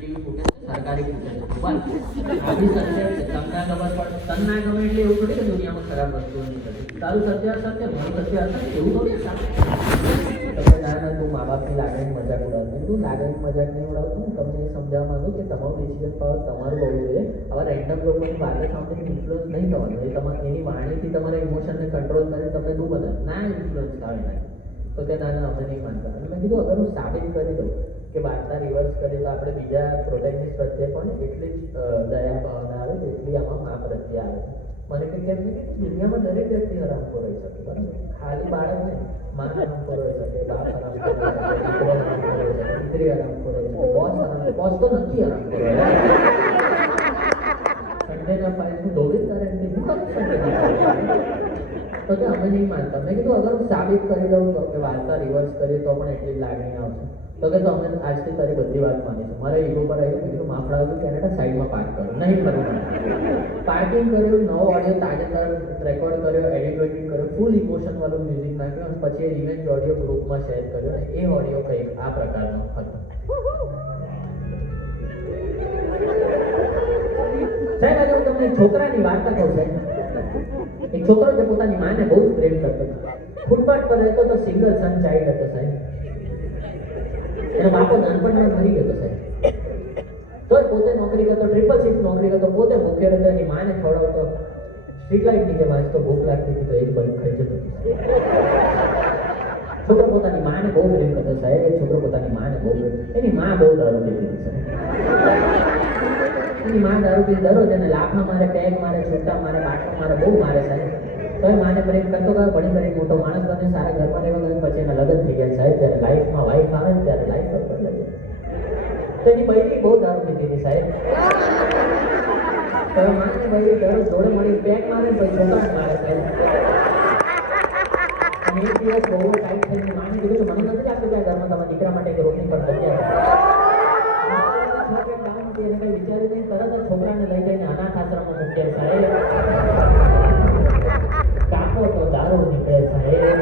CCTV footage સરકારી footage બસ આ બી સત્ય છે. તમને ખબર પડે તને ના ગમે એટલે એવું થોડી કે દુનિયામાં ખરાબ વસ્તુઓ નહીં થતી. તારું સત્ય સત્ય મારું સત્ય અસત્ય એવું થોડી તમે ના તું મા બાપની લાગણી મજાક ઉડાવતું તું લાગણી મજાક નહીં ઉડાવતું. હું તમને એ સમજાવવા માંગુ કે તમારું ડિસિઝન પાવર તમારું હોવું જોઈએ. આવા રેન્ડમ લોકોની વાતો સાંભળીને ઇન્ફ્લુઅન્સ નહીં થવાનું. એ તમારે એની વાણીથી તમારા ઇમોશનને કંટ્રોલ કરીને તમને તું બધા ના ઇન્ફ્લુઅન્સ થાય ના તો તે નાના અમે નહીં માનતા. અને મેં કીધું અગર હું સાબિત કરી દઉં કે વાર્તા રિવર્સ કરીએ તો આપણે બીજા પ્રોટેગનિસ્ટ પ્રત્યે પણ એટલી જ દયા ભાવના આવે જેટલી આમાં મા પ્રત્યે આવે છે. મને કે કેમ નહીં કે દુનિયામાં દરેક વ્યક્તિ હરામખોર રહી શકે બરાબર. ખાલી બાળક નહીં મા હરામખોર રહી શકે, બાપ હરામખોર રહી શકે, દીકરો હરામખોર રહી શકે, દીકરી હરામખોર રહી શકે, બોસ હરામખોર બોસ તો નથી હરામખોર સન્ડેના ફાઇલનું દોડી તારે તો કે અમે નહીં માનતા. મેં કીધું અગર હું સાબિત કરી દઉં તો કે વાર્તા રિવર્સ કરીએ તો પણ એટલી જ લાગણી આવશે તો કે તો અમે આજથી તારી બધી વાત માનીશું. મારા ઈગો પર આવી મેં કીધું માફડાવું કેનેડા સાઈડમાં પાર્ક કરું નહીં કરું. પાર્કિંગ કર્યું, નવો ઓડિયો તાજેતર રેકોર્ડ કર્યો, એડિટ કર્યો, ફૂલ ઇમોશન વાળું મ્યુઝિક નાખ્યું અને પછી એ રિવેન્જ ઓડિયો ગ્રુપમાં શેર કર્યો અને એ ઓડિયો કંઈક આ પ્રકારનો હતો. સાહેબ આજે હું તમને છોકરાની વાર્તા કહું સાહેબ. એક છોકરો જે પોતાની માને બહુ જ પ્રેમ કરતો ફૂટપાથ પર રહેતો તો સિંગલ સન ચાઇલ્ડ હતો સાહેબ. એનો બાપો નાનપણમાં મરી ગયો સાહેબ. તોય પોતે નોકરી કરતો, ટ્રિપલ શિફ્ટ નોકરી કરતો, પોતે ભૂખ્યો રહેતો, એની માને ખવડાવતો. સ્ટ્રીટ લાઇટ નીચે વાંચતો, ભૂખ લાગતી હતી તો એ જ બલ્બ ખાઈ જતો. છોકરો પોતાની માને બહુ પ્રેમ કરતો સાહેબ. છોકરો પોતાની માને બહુ પ્રેમ, એની માં બહુ દારૂ પીતી હતી સાહેબ. એની માં દારૂ પી દરરોજ એને લાફા મારે, પેગ મારે, છૂટા મારે, બાટો મારે, બહુ મારે સાહેબ. તો એ માને પ્રેમ કરતો ગયો, ભણી ભણી મોટો માણસ બને, સારા ઘરમાં રહેવા ગયો, પછી એના લગ્ન થઈ ગયા સાહેબ. જ્યારે લાઈફમાં વાઈફ આવે ને ત્યારે લાઈફ પર બદલે છે. તો એની બૈરી બહુ દારૂ પીતી હતી સાહેબ. તો માને બૈરી દરરોજ જોડે મળી પેગ મારે, પછી છોકરાને મારે સાહેબ. અને એક દિવસ બહુ ટાઈટ થઈને માને કીધું મને નથી લાગતું કે આ ઘરમાં તમારા દીકરા માટે કે રોકની પણ જગ્યા એને કઈ વિચારી નહીં, તરત જ છોકરાને લઈ જઈને અનાથ આશ્રમમાં મૂક્યા સાહેબ. કાકો તો દારૂ નીકળે સાહેબ.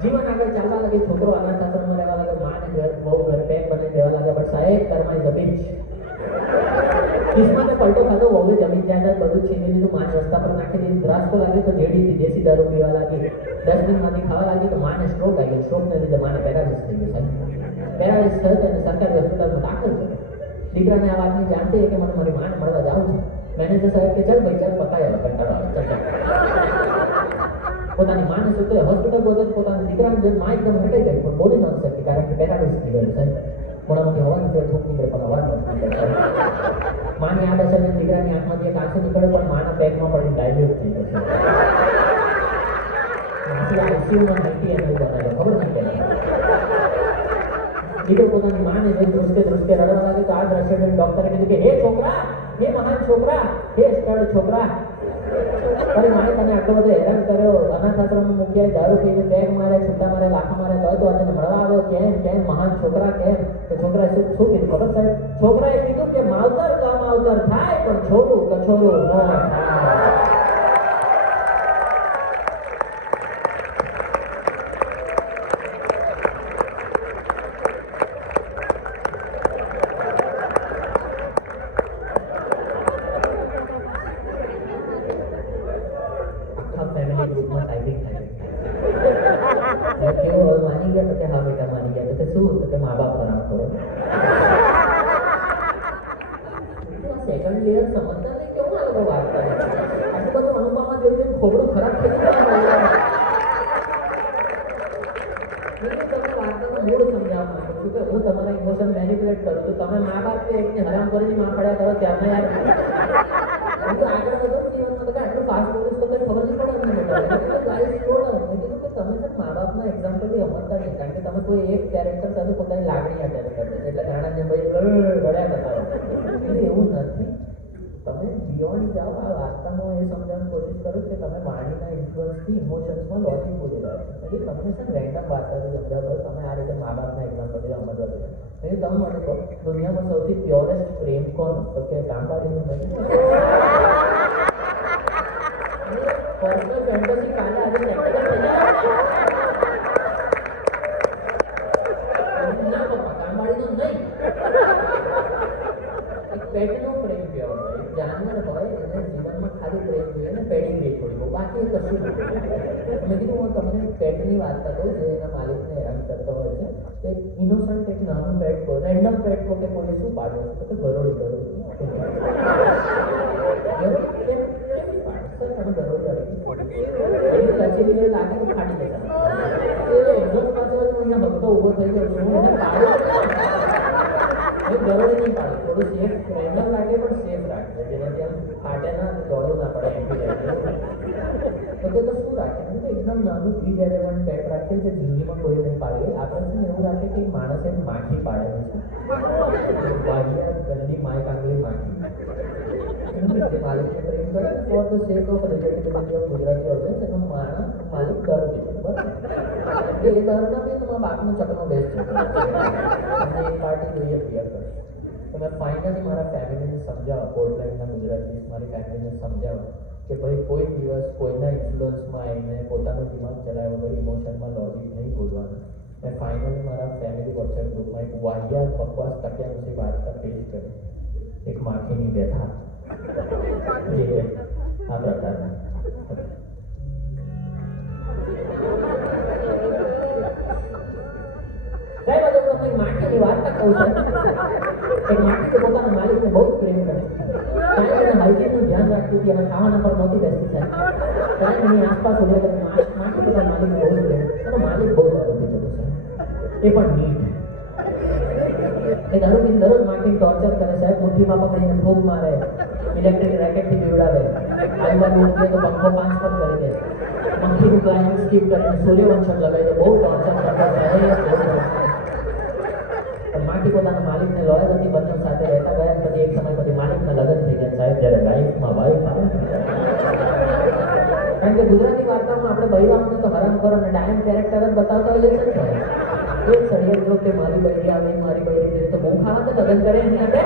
જીવન આગળ ચાલવા લાગે, છોકરો અનાથ આશ્રમમાં રહેવા લાગે, માને ઘર બહુ ઘર પેક બને દેવા લાગે. પણ સાહેબ કર્માય જમીન કિસ્મતે પલટો ખાતો, વહુએ જમીન જાયદાદ બધું છીની લીધું. માને રસ્તા પર નાખી દીધી. ત્રાસકો લાગે તો જેડીથી દેશી દારૂ પીવા લાગી. ડસ્ટબિનમાંથી ખાવા લાગી તો માને સ્ટ્રોક આવી ગયો. સ્ટ્રોકને લીધે માને પેરાલિસિસ થઈ ગયું સાહેબ. પેરાલિસિસ થયો અને સરકારી હોસ્પિટલમાં દાખલ કર્યો. દીકરાને આ વાતની જાણતી કે મને મારી માને મળવા જાઉં છું. મેનેજર સાહેબ કે ચાલ ભાઈ ચાલ પકાય હવે કંટાળો આવે ચાલ. પોતાની માને શું કહે હોસ્પિટલ પહોંચે પોતાના દીકરાને જોઈને માં એકદમ હટાઈ ગઈ પણ બોલી ન શકી કારણ કે પેરાલિસિસ થઈ ગયું સાહેબ. મોડામાંથી હવા નીકળે, થૂંક નીકળે પણ અવાજ નથી નીકળે. માની આ દશા દીકરાની આંખમાંથી એક આંસુ નીકળે પણ માના પેટમાં પડી ડાયલ્યુટ થઈ જશે. આઈસીયુમાં 90 ml બનાવ્યો ખબર નહીં. દીકરો પોતાની માને જોઈ ધ્રુસકે રડવા લાગે તો આ દ્રશ્ય ડોક્ટરે કીધું કે હે છોકરા, હે મહાન છોકરા, હે સ્ટડ છોકરા, અરે માએ તને આટલો બધો હેરાન કર્યો, અનાથ આશ્રમમાં મૂક્યા, દારૂ પીને પેગ મારે, છૂટા મારે, લાખા મારે, તો આજે મળવા આવ્યો કેમ મહાન છોકરા કેમ? તો છોકરાએ શું કીધું ખબર સાહેબ? છોકરાએ કીધું કે માવતર કામાવતર થાય પણ છોરું કછોરું ન થાય. સેકન્ડ લેયર સમજતા નહીં કેવું આ લોકો વાત કરે છે. આટલું બધું અનુપમા જોઈને ખોબડું ખરાબ થઈ ગયું. તમને વાર્તાનું મૂળ સમજાવવા માંગુ છું કે હું તમારા ઇમોશન મેનિપ્યુલેટ કરું છું. તમે મા બાપ એકની હરામ કરીને માં પડ્યા કરો ત્યારને યાર હું તો આગળ વધુ જીવનમાં તો આટલું ફાસ્ટ બોલીશ તો કઈ ખબર નહીં પડે અમને લાઈફ છોડો. મેં કીધું કે તમે છે મા બાપના એક્ઝામ્પલથી સમજતા નહીં કારણ કે તમે કોઈ એક કેરેક્ટર સાથે પોતાની લાગણી અટેચ કરી દે એટલે ગાણાને ભાઈ રડ્યા કરતા એટલે એવું નથી. તમે બિયોન્ડ જાઓ આ વાર્તામાં એ સમજવાની કોશિશ કરો કે તમે વાણીના ઇન્ફ્લુઅન્સથી ઇમોશન્સમાં લોજિક ભૂલી રહ્યા છો. એટલે તમને છે ને રેન્ડમ વાર્તાથી સમજાવો તમે આ રીતે મા બાપના એક્ઝામ્પલથી સમજવા દો. એટલે તમે મને કહો દુનિયામાં સૌથી પ્યોરેસ્ટ પ્રેમ કોણ? તો કે કામવાળીનું નથી. પર્સનલ ફેન્ટસી કાલે આજે પ્રેક્ટિકલ થઈ જાય ના પપ્પા કામવાળીનો નહીં. એક પેટનો પ્રેમ કેવો હોય, એક જાનવર હોય એને જીવનમાં ખાલી પ્રેમ જોઈએ ને પેડિગ્રી છોડી દો, બાકી એ કશું નથી. મેં કીધું હું તમને પેટની વાત કરું જે એના માલિકને હેરાન કરતો હોય છે. તો એક ઇનોસન્ટ એક નાનું પેટ કો, રેન્ડમ પેટ કો કે કોઈને શું પાડ્યું છે તો ગરોળી ગરોળી લાગે તો ફાટી દેતા. અહીંયા ભક્તો ઉભો થઈ ગયો છું એને ગરોળી નહીં પાડે, થોડું સેફ રેન્ડમ લાગે પણ સેફ રાખે જેનાથી આમ ફાટે ના દોડવું ના પડે એમ. તો તે તો શું રાખે એકદમ નાનું 3 પેટ રાખે જે જિંદગીમાં કોઈ નહીં પાડે. આપણે છે ને એવું રાખે કે માણસે માખી પાડેલી છે, વાડિયા ઘરની માય કાંગલી માખી. જે માલિકને પ્રેમ કરે for the sec of relativity of Gujarati audience એનો માલિક દર પીછે બરાબર એ દરના બી તમારા બાપનો ચકનો બેસ્ટ છે અને એક પાર્ટી જોઈએ ક્લિયર કરે. તો મેં ફાઇનલી મારા ફેમિલીને સમજાવવા, પોર્ટલેન્ડના ગુજરાતી મારી ફેમિલીને સમજાવવા કે ભાઈ કોઈ દિવસ કોઈના ઇન્ફ્લુઅન્સમાં આવીને પોતાનું દિમાગ ચલાવ્યા વગર ઇમોશનમાં લોજિક નહીં બોલવાનું. મેં ફાઇનલી મારા ફેમિલી વોટ્સએપ ગ્રુપમાં એક વાહિયાત બકવાસ તકિયાનુસી વાર્તા પેશ કરી, એક માખીની વ્યથા જે આ પ્રકારના. તમને માખીની વાર્તા કહું છું. એક માખી તો પોતાના માલિકને બહુ જ પ્રેમ કરે, હાઇજીનનું ધ્યાન રાખતી હતી અને ખાવાના પર નહોતી બેસતી સાહેબ. કારણ એની આસપાસ ઉડે કરે માખી પોતાના માલિકને બહુ પ્રેમ, એનો માલિક બહુ દારૂ પીતો હતો સાહેબ, એ પણ નીટ. એ દારૂ પીને દરરોજ માખીને ટોર્ચર કરે સાહેબ, મુઠ્ઠીમાં પકડીને ફૂંક મારે, ઇલેક્ટ્રિક રેકેટથી બીવડાવે, આજુબાજુ ઉઠીએ તો પંખો 5 પર કરી દે, પંખીનું ક્લાયન્ટ સ્કીપ કરીને સૂર્યવંશમ લગાવી દે, બહુ ટોર્ચર કરતા માખી પોતાના માલિકને લોયલ હતી, બંને સાથે રહેતા ગયા. પછી એક સમય પછી માલિકના લગ્ન થઈ ગયા સાહેબ, જ્યારે લાઈફમાં વાઈફ આવે. કારણ કે ગુજરાતી વાર્તામાં આપણે બૈરાઓને તો હરામખોર અને ડાયમ કેરેક્ટર જ બતાવતા હોઈએ છે. એક સળિયર જો કે મારી બૈરી આવે મારી બૈરી છે તો બહુ ખાવા તો લગ્ન કરે એની સાથે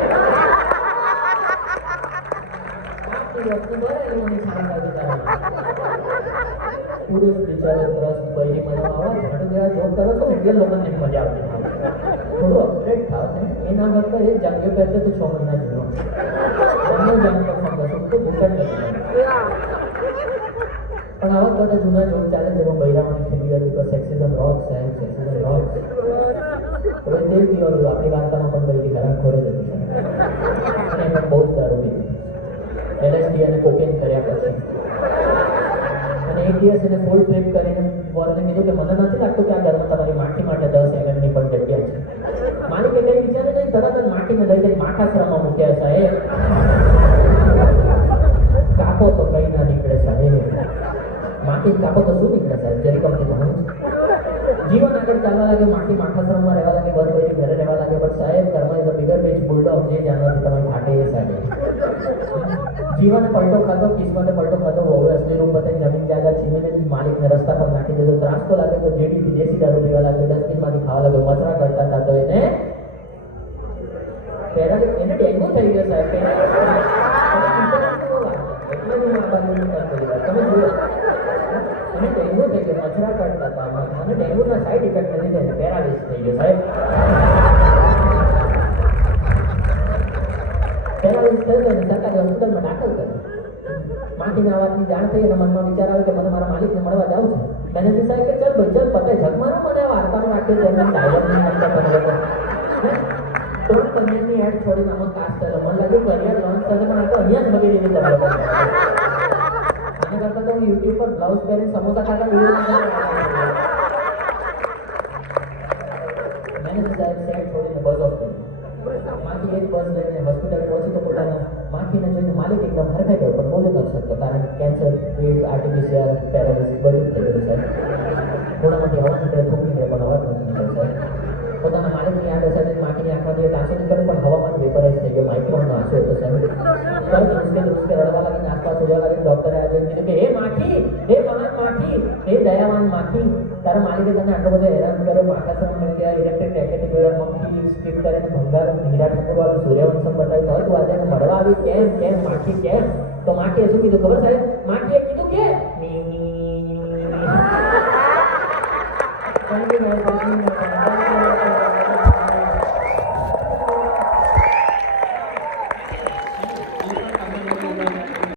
પુરુષ બિચારો ત્રસ્ત બૈરી મળવા આવા ઝાડુ દેવા જોબ કરો છો એટલે લોકોને મજા આવતી. થોડું અપડેટ થાવ ને એના કરતા એ જાગ્યો કરતો તો 6 મહિના જૂનો બંને જાણતો ફંગસ તો ભૂકટ નથી. પણ આવા બધા જૂના જોબ ચાલે જેમાં બૈરાઓની film because sexism rocks and sexism rocks. હવે તે પીવાનું આપણી વાર્તામાં પણ બૈરી હરામખોર જ હતી અને પણ બહુ જ દારૂ પીધી, LSD અને કોકેન કર્યા પછી. અને એક દિવસ એને ફૂલ ટ્રીપ કરીને વરને કીધું કે મને નથી લાગતું કે આ ઘરમાં તમારી માખી માટે 10 mm પણ જગ્યા છે. માલિકે કઈ વિચારે નહીં, તરત જ માખીને લઈ જઈને માખાશ્રમમાં મૂક્યા સાહેબ. કાપો તો કઈ ના નીકળે સાહેબ, માખી કાપો તો શું નીકળે સાહેબ, જરી કંપની ભણો. જીવન આગળ ચાલવા લાગે, માખી માખાશ્રમમાં રહેવા લાગે, વર બૈરી ઘરે રહેવા લાગે. બટ સાહેબ કર્મ is a bigger beach bulldog, જે જાનવરથી તમે ફાટે એ સાહેબ. જીવને પલટો ખાધો, કિસ્મતે પલટો ખાધો, બહુ અસલી રૂપ બતાવી જમીન જાયદાદ છીનવીને માલિકને રસ્તા પર નાખી દીધો. ત્રાસકો લાગે તો જેડીથી દેશી દારૂ પીવા લાગ્યો, ડસ્ટબિનમાંથી ખાવા લાગ્યો, મચરા કરતા હતા તો એને એને ડેન્ગુ થઈ ગયો સાહેબ. એટલે હું આ બાજુનું કામ કરી રહ્યા તમે જુઓ, એને ડેન્ગુ થઈ ગયો, મચરા કરતા હતા અને ડેન્ગુના સાઈડ ઇફેક્ટ લીધે એને પેરાલિસ થઈ ગયો સાહેબ. પેરાલિસ થયો તો સરકારી હોસ્પિટલમાં દાખલ કર્યો. માખીને આ વાતની જાણ થઈ અને મનમાં વિચાર આવ્યો કે મને મારા માલિકને મળવા જાવું છે. મેનેજર સાહેબ કે ચાલ ભાઈ ચાલ પતે જગ મારો, મને વાર્તામાં વાક્ય એમને ડાયલોગ નહીં આપતા તમે લોકો. 3 કન્યાની એડ છોડીને આમાં કાસ્ટ થયેલો, મને લાગ્યું કરિયર લોન્ચ થશે પણ આ તો અહીંયા જ બગડી દીધી તમે લોકો. આના કરતાં તો હું યુટ્યુબ પર બ્લાઉઝ પહેરીને સમોસા ખાતા વિડીયો મેનેજર સાહેબ સેટ છોડીને બસ ઓફ કરી. માખી એક બસ લઈને હોસ્પિટલ પહોંચી તો પોતાના માખીને જોઈને માલિક એકદમ હરખાઈ ગયો પણ બોલી ન શકતો, કારણ કે કેન્સર, એડ્સ, આર્ટિફિશિયલ પેરાલિસિસ બધું જ થઈ ગયું સાહેબ. ઘોડામાંથી હવા નીકળે, થૂક નીકળે પણ હવા નથી નીકળે સાહેબ. પોતાના માલિકની યાદ હશે માખીની આંખમાંથી એક આંસુ નીકળે પણ હવામાં જ વેપરાઇઝ થઈ ગયો, માઇક્રોનનો આંસુ હતો સાહેબ. તરત ઉસકે રડવા લાગીને આસપાસ ઉડવા લાગીને ડોક્ટરે આજે કીધું કે હે માખી, હે મહાન માખી, હે દયાવાન માખી, તારા માલિકે તને આટલો બધો હેરાન કર્યો, માખાશ્રમ મૂક્યા, ઇલેક્ટ્રિક રેકેટથી જોયા, મક્ખી સ્ટીક કરીને ભંગાર મીરા ઠાકોરવાળું સૂર્યવંશમ બતાવ્યું, તો તું આજે મળવા આવી કેમ કેમ માખી કેમ? તો માખીએ શું કીધું ખબર સાહેબ? માખીએ કીધું કે